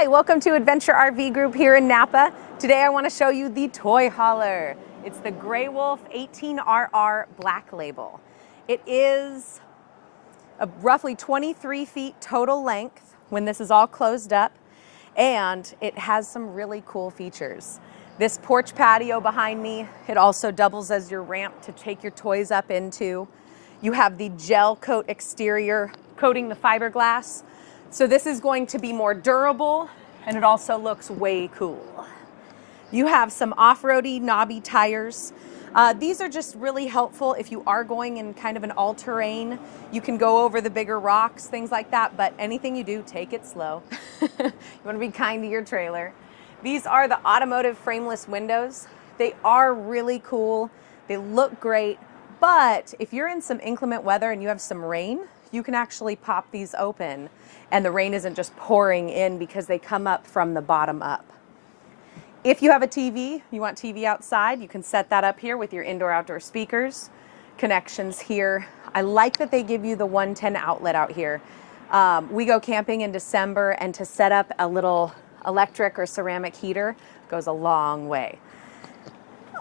Hi, welcome to Adventure RV Group here in Napa. Today I want to show you the toy hauler. It's the Gray Wolf 18RR Black Label. It is a roughly 23 feet total length when this is all closed up, and it has some really cool features. This porch patio behind me, it also doubles as your ramp to take your toys up into. You have the gel coat exterior coating the fiberglass. So this is going to be more durable, and it also looks way cool. You have some off-roady Knobby tires. These are just really helpful if you are going in kind of an all-terrain. You can go over the bigger rocks, things like that, but anything you do, take it slow. You want to be kind to your trailer. These are the automotive frameless windows. They are really cool. They look great, but if you're in some inclement weather and you have some rain, you can actually pop these open and the rain isn't just pouring in because they come up from the bottom up. If you have a TV, you want TV outside, you can set that up here with your indoor-outdoor speakers. Connections here. I like that they give you the 110 outlet out here. We go camping in December, and to set up a little electric or ceramic heater goes a long way.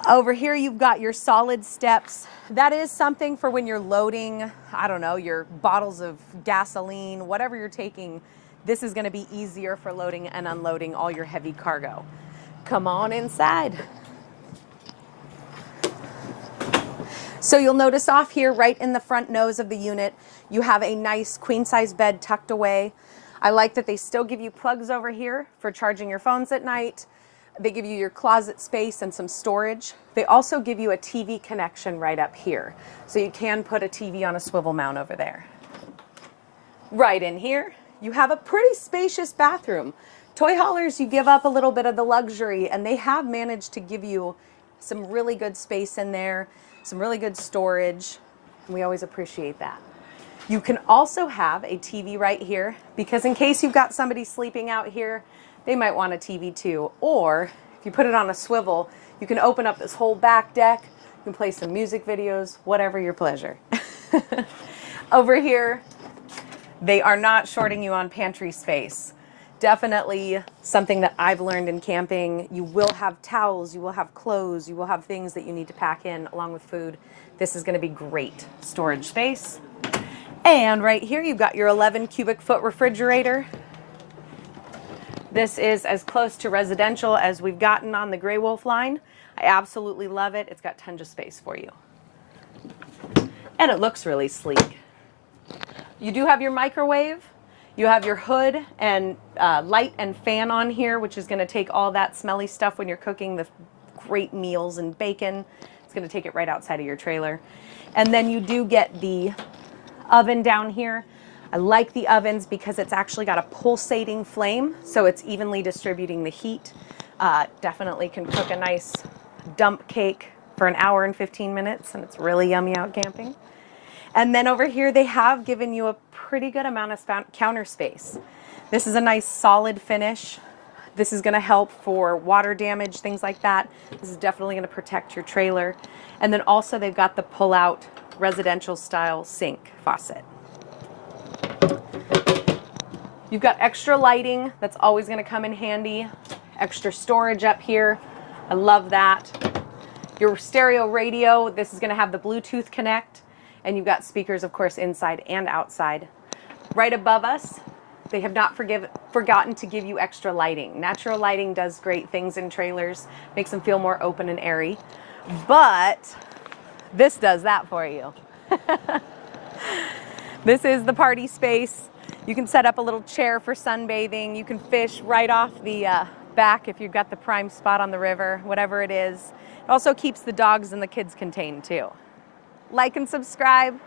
Over here you've got your solid steps. That is something for when you're loading, I don't know, your bottles of gasoline, whatever you're taking. This is going to be easier for loading and unloading all your heavy cargo. Come on inside. So you'll notice off here right in the front nose of the unit, you have a nice queen size bed tucked away. I like that they still give you plugs over here for charging your phones at night. They give you your closet space and some storage. They also give you a TV connection right up here. So you can put a TV on a swivel mount over there. Right in here, you have a pretty spacious bathroom. Toy haulers, you give up a little bit of the luxury, and they have managed to give you some really good space in there, some really good storage, and we always appreciate that. You can also have a TV right here, because in case you've got somebody sleeping out here, they might want a TV too. Or if you put it on a swivel, you can open up this whole back deck. You can play some music videos, whatever your pleasure. Over here, they are not shorting you on pantry space. Definitely something that I've learned in camping. You will have towels, you will have clothes, you will have things that you need to pack in along with food. This is going to be great storage space. And right here, you've got your 11 cubic foot refrigerator. This is as close to residential as we've gotten on the Gray Wolf line. I absolutely love it. It's got tons of space for you. And it looks really sleek. You do have your microwave. You have your hood and light and fan on here, which is going to take all that smelly stuff when you're cooking the great meals and bacon. It's going to take it right outside of your trailer. And then you do get the oven down here. I like the ovens because it's actually got a pulsating flame, so it's evenly distributing the heat. Definitely can cook a nice dump cake for an hour and 15 minutes, and it's really yummy out camping. And then over here, they have given you a pretty good amount of counter space. This is a nice solid finish. This is going to help for water damage, things like that. This is definitely going to protect your trailer. And then also they've got the pull-out residential style sink faucet. You've got extra lighting that's always going to come in handy. Extra storage up here. I love that. Your stereo radio, this is going to have the Bluetooth connect, and you've got speakers, of course, inside and outside. Right above us, they have not forgotten to give you extra lighting. Natural lighting does great things in trailers, makes them feel more open and airy, but this does that for you. This is the party space. You can set up a little chair for sunbathing. You can fish right off the back if you've got the prime spot on the river, whatever it is. It also keeps the dogs and the kids contained too. Like and subscribe.